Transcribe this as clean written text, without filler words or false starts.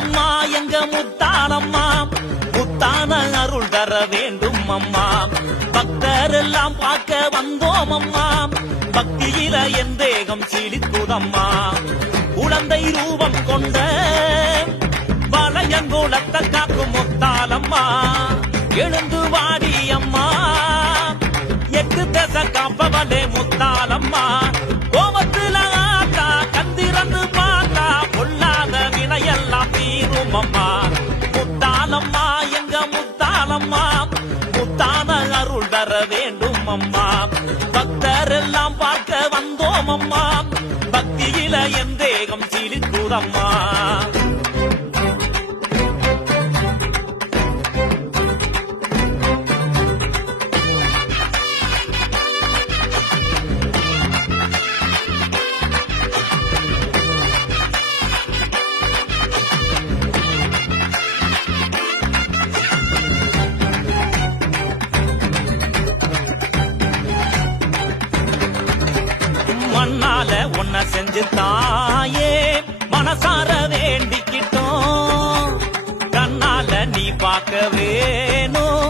முத்தாலம்மா எங்க முத்தாலம்மா முத்தான அருள் தர வேண்டும் அம்மா பக்தர் எல்லாம் பார்க்க வந்தோம் அம்மா பக்தியில என் தேகம் சீலிக்குதம்மா குழந்தை ரூபம் கொண்ட வளையங்கோலத்தை காக்கும் முத்தாலம்மா எழுந்து வாடி அம்மா எட்டு தசை காப்பவளே முத்தாலம்மா கோபத்துல ஆத்தா கந்திரந்து பார்த்தா பொல்லாத வினையெல்லாம் தீரும் அம்மா முத்தாலம்மா எங்க முத்தாலம்மா முத்தான அருள் தர வேண்டும் அம்மா பக்தர் எல்லாம் பார்க்க வந்தோம் அம்மா பக்தியில என் தேகம் சீலிக்குதம்மா மண்ணால ஒன்ன செஞ்சு தாயே மனசார வேண்டிக்கிட்டோம் கண்ணால நீ பார்க்க வேணும்